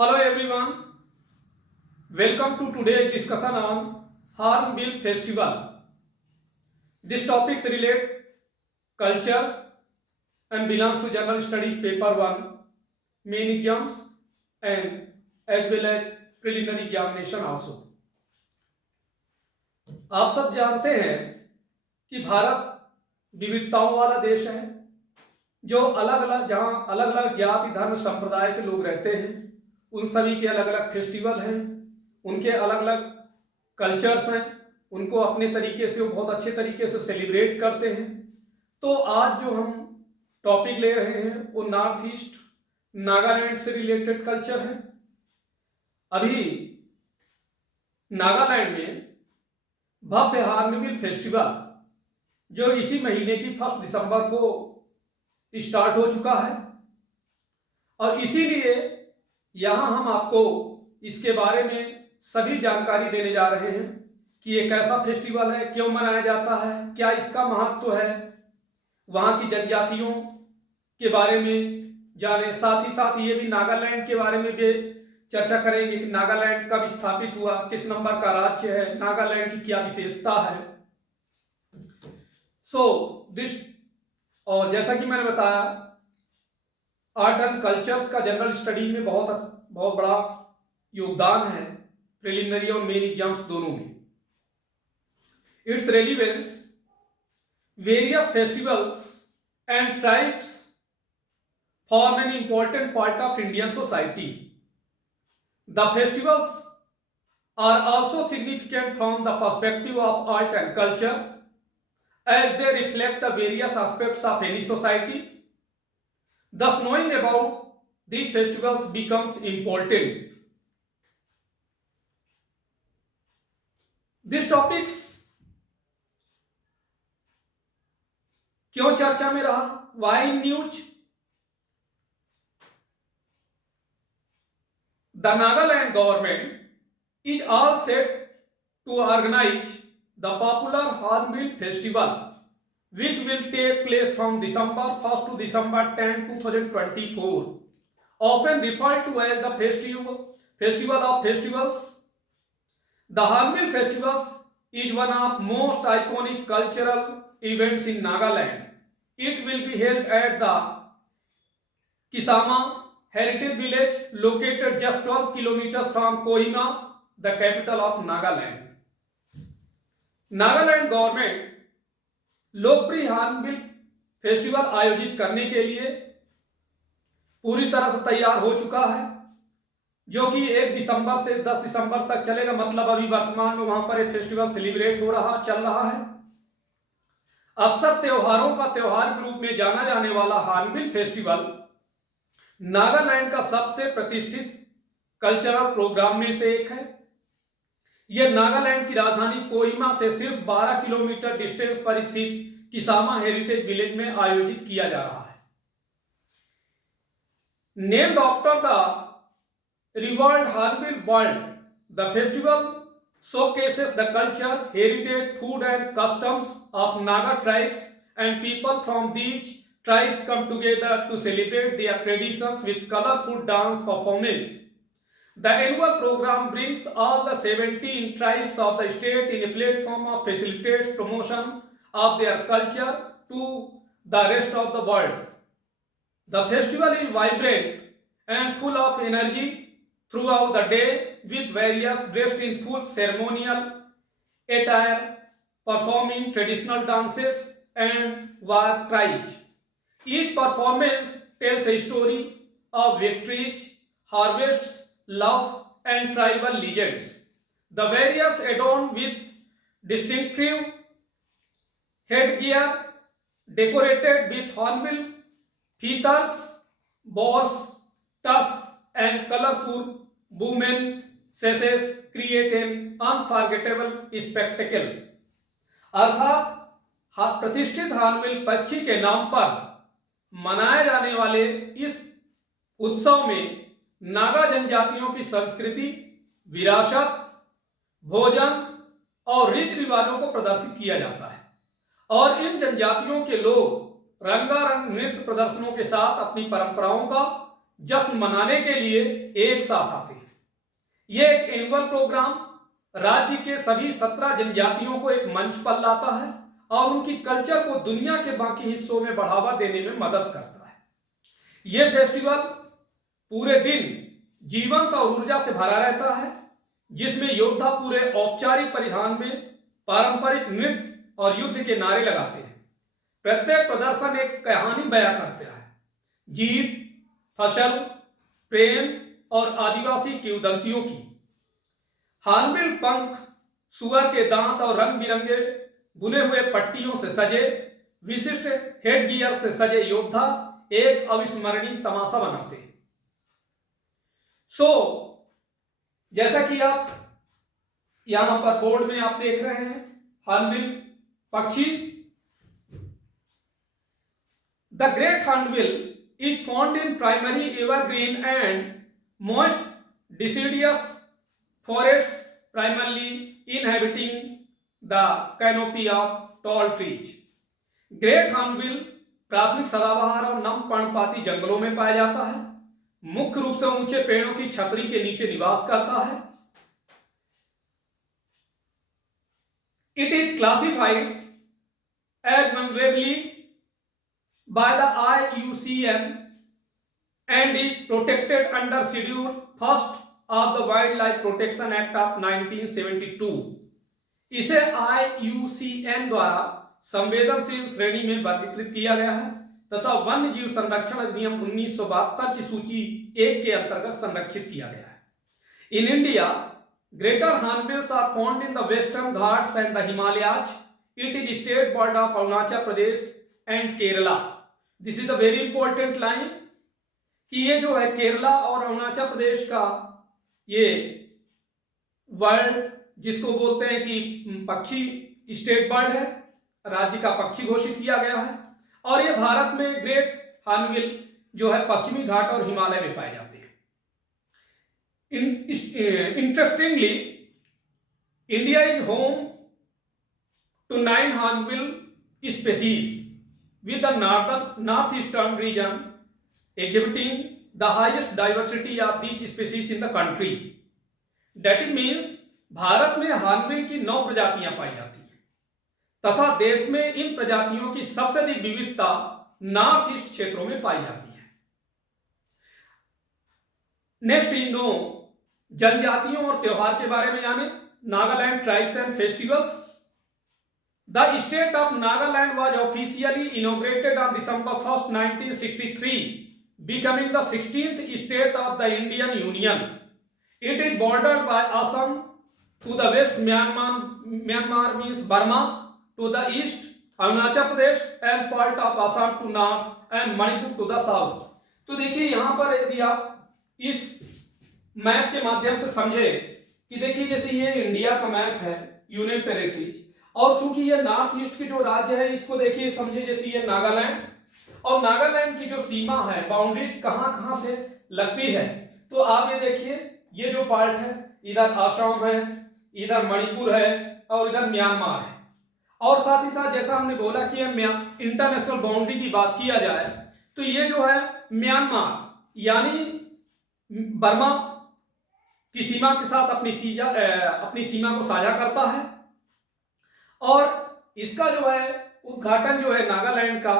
Hello everyone, welcome to today's discussion on Hornbill Festival. This topics relate culture and belongs to General Studies Paper 1, main exams and as well as preliminary examination also. आप सब जानते हैं कि भारत विविधताओं वाला देश है, जो अलग अलग जहाँ अलग अलग जाति धर्म संप्रदाय के लोग रहते हैं, उन सभी के अलग अलग फेस्टिवल हैं, उनके अलग अलग कल्चर्स हैं, उनको अपने तरीके से वो बहुत अच्छे तरीके से सेलिब्रेट करते हैं। तो आज जो हम टॉपिक ले रहे हैं वो नॉर्थ ईस्ट नागालैंड से रिलेटेड कल्चर है। अभी नागालैंड में भव्य हॉर्नबिल फेस्टिवल जो इसी महीने की 1 दिसंबर को स्टार्ट हो चुका है और इसीलिए यहाँ हम आपको इसके बारे में सभी जानकारी देने जा रहे हैं कि ये कैसा फेस्टिवल है, क्यों मनाया जाता है, क्या इसका महत्व है, वहाँ की जनजातियों के बारे में जाने, साथ ही साथ ये भी नागालैंड के बारे में भी चर्चा करेंगे कि नागालैंड कब स्थापित हुआ, किस नंबर का राज्य है, नागालैंड की क्या विशेषता है। दिस और जैसा कि मैंने बताया आर्ट एंड कल्चर्स का जनरल स्टडी में बहुत बड़ा योगदान है, प्रिलिमिनरी और मेन एग्जाम्स दोनों में। It's relevance various festivals and tribes form an important part of Indian society. The festivals are also significant from the perspective of art and culture as they reflect the various aspects of any society. Thus, knowing about these festivals becomes important. These topics क्यों चर्चा में रहा? Why in news? The Nagaland government is all set to organize the popular Hornbill Festival, which will take place from December 1st to December 10, 2024, often referred to as the Festival of Festivals. The Hornbill Festivals is one of most iconic cultural events in Nagaland. It will be held at the Kisama Heritage Village, located just 12 kilometers from Kohima, the capital of Nagaland. Nagaland government लोकप्रिय hornbill festival आयोजित करने के लिए पूरी तरह से तैयार हो चुका है, जो कि 1 दिसंबर से 10 दिसंबर तक चलेगा। मतलब अभी वर्तमान में वहां पर एक फेस्टिवल सेलिब्रेट चल रहा है। अक्सर त्योहारों का त्योहार के रूप में जाना जाने वाला हॉर्नबिल फेस्टिवल नागालैंड का सबसे प्रतिष्ठित कल्चरल प्रोग्राम में से एक है। यह नागालैंड की राजधानी कोहिमा से सिर्फ 12 किलोमीटर डिस्टेंस पर स्थित किसामा हेरिटेज विलेज में आयोजित किया जा रहा है। Named after the revered hornbill bird, the festival showcases the culture, heritage, food and customs of Naga tribes, and people from these tribes come together to celebrate their traditions with colorful dance performance. The annual program brings all the 17 tribes of the state in a platform of facilitates promotion of their culture to the rest of the world. The festival is vibrant and full of energy throughout the day, with various dressed in full ceremonial attire, performing traditional dances and war cries. Each performance tells a story of victories, harvests, love and tribal legends. The various adorned with distinctive headgear decorated with hornbill feathers, boars, tusks and colorful women sashes create an unforgettable spectacle. अर्थात प्रतिष्ठित hornbill पक्षी के नाम पर मनाए जाने वाले इस उत्सव में नागा जनजातियों की संस्कृति, विरासत, भोजन और रीति रिवाजों को प्रदर्शित किया जाता है और इन जनजातियों के लोग रंगारंग नृत्य प्रदर्शनों के साथ अपनी परंपराओं का जश्न मनाने के लिए एक साथ आते हैं। यह एक एनुअल प्रोग्राम राज्य के सभी 17 जनजातियों को एक मंच पर लाता है और उनकी कल्चर को दुनिया के बाकी हिस्सों में बढ़ावा देने में मदद करता है। यह फेस्टिवल पूरे दिन जीवंत और ऊर्जा से भरा रहता है, जिसमें योद्धा पूरे औपचारिक परिधान में पारंपरिक नृत्य और युद्ध के नारे लगाते हैं। प्रत्येक प्रदर्शन एक कहानी बयां करता है, जीत, फसल, प्रेम और आदिवासी किंवदंतियों की। हार्नबिल पंख, सुअर के दांत और रंग बिरंगे बुने हुए पट्टियों से सजे विशिष्ट हेडगियर से सजे योद्धा एक अविस्मरणीय तमाशा बनाते हैं। जैसा कि आप यहां पर बोर्ड में आप देख रहे हैं, हार्नबिल पक्षी। The great hornbill is found in primary evergreen and moist deciduous forests, primarily inhabiting the canopy of tall trees. Great hornbill प्राथमिक सदाबहार और नम पर्णपाती जंगलों में पाया जाता है। मुख्य रूप से ऊंचे पेड़ों की छतरी के नीचे निवास करता है। It is classified as vulnerably by the IUCN and is protected under Schedule 1 of the Wildlife Protection Act of 1972. इसे IUCN द्वारा संवेदनशील श्रेणी में वर्गीकृत किया गया है तथा वन्य जीव संरक्षण अधिनियम 1972 की सूची 1 के अंतर्गत संरक्षित किया गया है। In India, greater hornbills are found in the Western Ghats and the Himalayas. It is state bird of Arunachal Pradesh and Kerala. This is the very important line कि ये जो है केरला और अरुणाचल प्रदेश का ये वर्ड जिसको बोलते हैं कि पक्षी स्टेट बर्ड है, राज्य का पक्षी घोषित किया गया है। और ये भारत में ग्रेट हॉर्नबिल जो है पश्चिमी घाट और हिमालय में पाए जाते हैं। Interestingly, India is home to 9 hornbill species, with the northeastern region exhibiting the highest diversity of these species in the country. That means Bharat में हॉर्नबिल की 9 प्रजातियां पाई जाती हैं तथा देश में इन प्रजातियों की सबसे अधिक विविधता नॉर्थ ईस्ट क्षेत्रों में पाई जाती है। नेक्स्ट इन नो जनजातियों और त्योहार के बारे में जाने। Nagaland tribes and festivals. The state of Nagaland was officially inaugurated on December 1st, 1963, becoming the 16th state of the Indian Union. It is bordered by Assam to the west, Myanmar means Burma, to the east, Arunachal Pradesh and part of Assam to north and Manipur to the south. तो देखिए यहाँ पर यदि आप इस map के माध्यम से समझे कि देखिए जैसे ये इंडिया का मैप है, यूनियन टेरिटरीज, और चूंकि ये नॉर्थ ईस्ट के जो राज्य है इसको देखिए समझे जैसे ये नागालैंड, और नागालैंड की जो सीमा है, बाउंड्रीज कहां कहां से लगती है, तो आप ये देखिए ये जो पार्ट है इधर आसाम है, इधर मणिपुर है और इधर म्यांमार है। और साथ ही साथ जैसा हमने बोला कि इंटरनेशनल बाउंड्री की बात किया जाए तो ये जो है म्यांमार यानी बर्मा की सीमा के साथ अपनी सीमा को साझा करता है। और इसका जो है उद्घाटन जो है नागालैंड का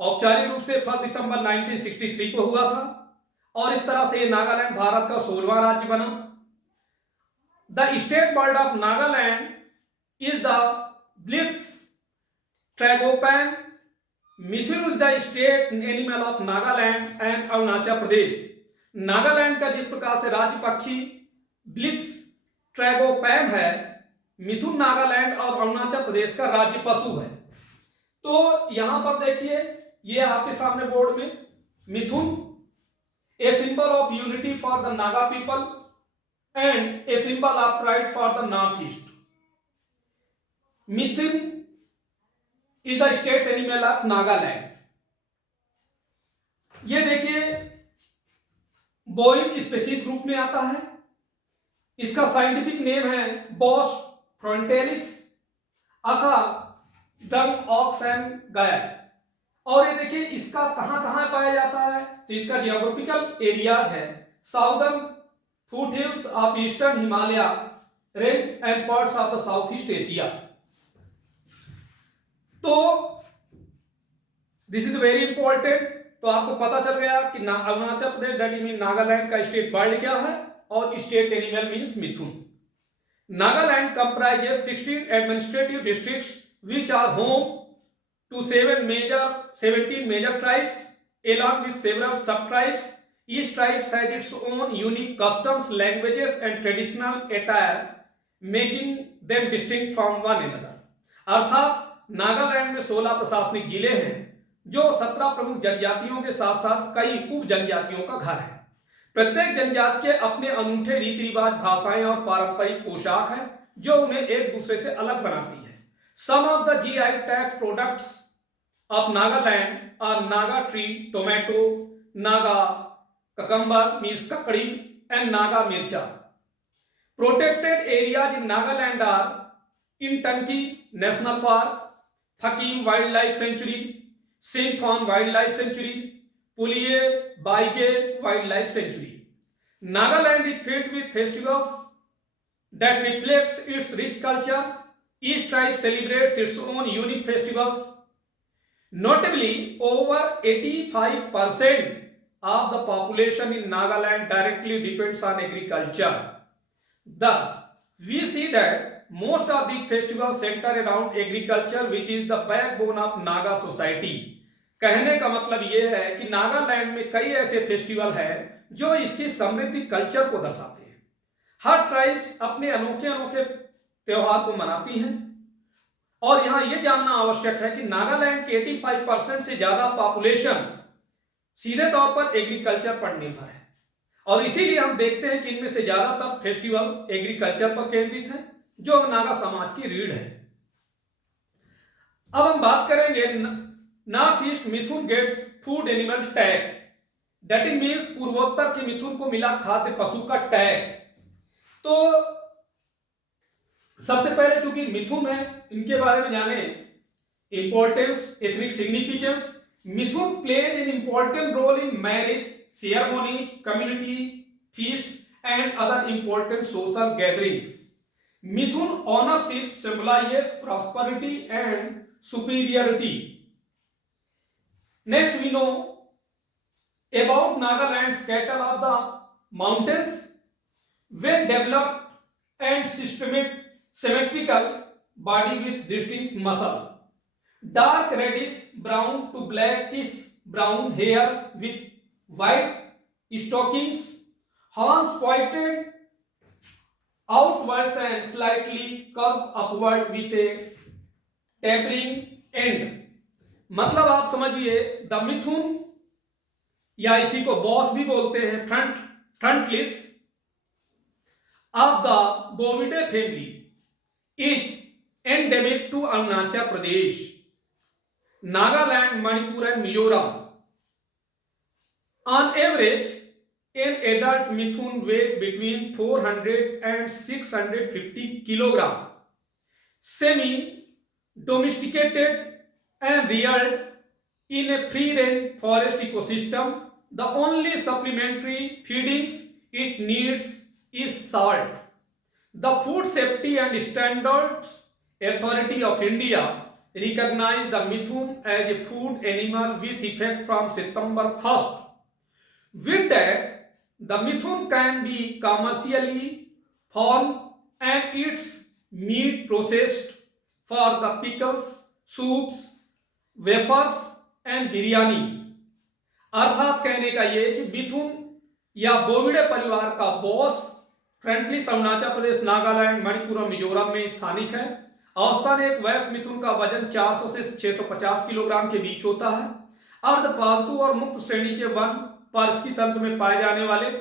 औपचारिक रूप से 1 दिसंबर 1963 को हुआ था और इस तरह से ये नागालैंड भारत का 16वां राज्य बना। The state bird of Nagaland is the Blyth's tragopan. Mithun is the state animal of Nagaland and Arunachal Pradesh. Nagaland का जिस प्रकार से राज्य पक्षी ब्लिट्स ट्रैगोपैन है, मिथुन नागालैंड और अरुणाचल प्रदेश का राज्य पशु है। तो यहां पर देखिए ये आपके सामने बोर्ड में mithun, a symbol of unity for the Naga people and a symbol of pride for the north east. Mithun is the state animal of Nagaland. ये देखिए बोइन स्पेसीज ग्रुप में आता है। इसका साइंटिफिक नेम है Bos frontalis aka dung ox and gayal. और ये देखिए इसका कहां कहां पाया जाता है, तो इसका जियोग्राफिकल एरियाज है southern foothills of eastern Himalaya range and parts of the south east Asia. तो दिस इज वेरी इंपॉर्टेंट। तो आपको पता चल गया कि अरुणाचल प्रदेश दैट मीन नागालैंड का स्टेट बर्ड क्या है और state animal means mithun. Nagaland comprises 16 administrative districts which are home to 17 major tribes along with several sub-tribes. Each tribe has its own unique customs, languages and traditional attire, making them distinct from one another. अर्थात नागालैंड में 16 प्रशासनिक जिले हैं जो 17 प्रमुख जनजातियों के साथ साथ कई उप जनजातियों का घर है। प्रत्येक जनजाति के अपने अनूठे रीति रिवाज, भाषाएं और पारंपरिक पोशाक है जो उन्हें एक दूसरे से अलग बनाती है। Some of the GI tags products of Nagaland are Naga tree tomato, Naga cucumber means ककड़ी and Naga mircha. Protected areas in Nagaland are in Ntangki national park, Fakim wild life sanctuary, Singphan wild life sanctuary, Puliebadze wild life sanctuary. Nagaland is filled with festivals that reflects its rich culture. Each tribe celebrates its own unique festivals. Notably, over 85% of the population in Nagaland directly depends on agriculture. Thus, we see that most of the festivals center around agriculture, which is the backbone of Naga society. कहने का मतलब यह है कि नागालैंड में कई ऐसे festival हैं जो इसकी समृद्ध कल्चर को दर्शाते हैं। हर ट्राइब्स अपने अनोखे अनोखे त्योहार को मनाती हैं और यहां यह जानना आवश्यक है कि नागालैंड के 85% से ज्यादा पॉपुलेशन सीधे तौर पर एग्रीकल्चर पर निर्भर है और इसीलिए हम देखते हैं कि इनमें से ज्यादातर फेस्टिवल एग्रीकल्चर पर केंद्रित है जो नागा समाज की रीढ़ है। अब हम बात करेंगे north east mithun gets food animal tag, that is means पूर्वोत्तर के मिथुन को मिला खाद्य पशु का टैग। तो सबसे पहले चूंकि मिथुन है इनके बारे में जाने। Importance, ethnic significance, mithun plays an important role in marriage ceremonies, community feast and other important social gatherings. Mithun ownership symbolises prosperity and superiority. Next we know about Nagaland's cattle of the mountains, well developed and symmetrical body with distinct muscle, dark reddish brown to blackish brown hair with white stockings, horns pointed outwards and slightly curved upward with a tapering end। मतलब आप समझिए the मिथुन या इसी को boss भी बोलते हैं, frontalis of the Bovidae family is endemic to Arunachal Pradesh, Nagaland, Manipur and Mizoram. On average an adult mithun weight between 400 and 650 kilogram, semi domesticated and reared in a free-range forest ecosystem. The only supplementary feedings it needs is salt. The Food Safety and Standards Authority of India recognized the mithun as a food animal with effect from September 1st. With that, the mithun can be commercially farmed and its meat processed for the pickles, soups, wafers and biryani. अर्थात कहने का यह कि मिथुन या Bovidae परिवार का boss friendly Arunachal Pradesh, Nagaland, Manipur और मिजोरम में स्थानिक है। औसतन एक वयस्क मिथुन का वजन 400 से 650 किलोग्राम के बीच होता है। अर्धपालतू और मुक्त श्रेणी के वन पारिस्थितिकी तंत्र में पाए जाने वाले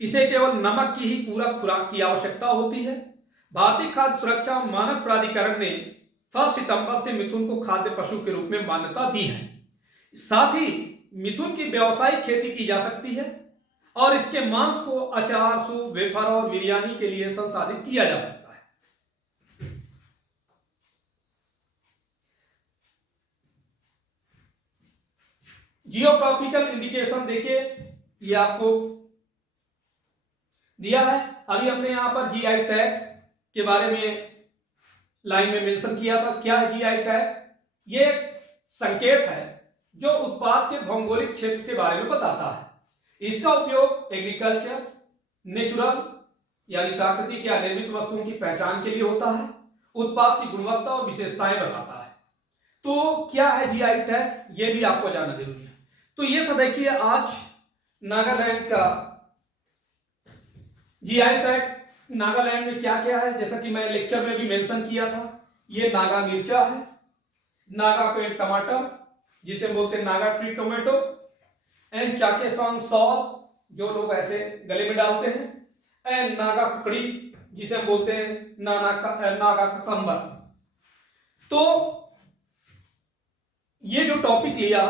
इसे केवल नमक की ही पूरक खुराक की आवश्यकता होती है। भारतीय खाद्य सुरक्षा और मानक प्राधिकरण ने 1 सितंबर से मिथुन को खाद्य पशु के रूप में मान्यता दी है। साथ ही मिथुन की व्यावसायिक खेती की जा सकती है और इसके मांस को अचार, सूप, वेफर और बिरयानी के लिए संसाधित किया जा सकता है। जियोग्राफिकल इंडिकेशन देखिए, ये आपको दिया है। अभी हमने यहां पर जीआई टैग के बारे में लाइन में मेंशन किया था। क्या है जीआई टैग? ये एक संकेत है जो उत्पाद के भौगोलिक क्षेत्र के बारे में बताता है। इसका उपयोग एग्रीकल्चर, नेचुरल यानी प्राकृतिक या निर्मित वस्तुओं की पहचान के लिए होता है। उत्पाद की गुणवत्ता और विशेषताएं बताता है। तो क्या है जीआई टैग, ये भी आपको जानना जरूरी है। तो ये था देखिए आज नागालैंड का जीआई टैग। नागालैंड में क्या क्या है, जैसा कि मैं लेक्चर में भी मेंशन किया था, ये नागा मिर्चा है, नागा पेड़ टमाटर जिसे बोलते हैं Naga tree tomato, and Chakhesang shawl जो लोग ऐसे गले में डालते हैं, एंड नागा ककड़ी जिसे हम बोलते हैं नागा ककम्बर। तो ये जो टॉपिक लिया,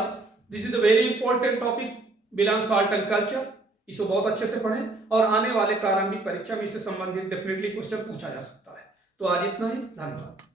this is a very important topic belong art and culture. इसको बहुत अच्छे से पढ़ें और आने वाले प्रारंभिक परीक्षा में इससे संबंधित डेफिनेटली क्वेश्चन पूछा जा सकता है। तो आज इतना ही, धन्यवाद।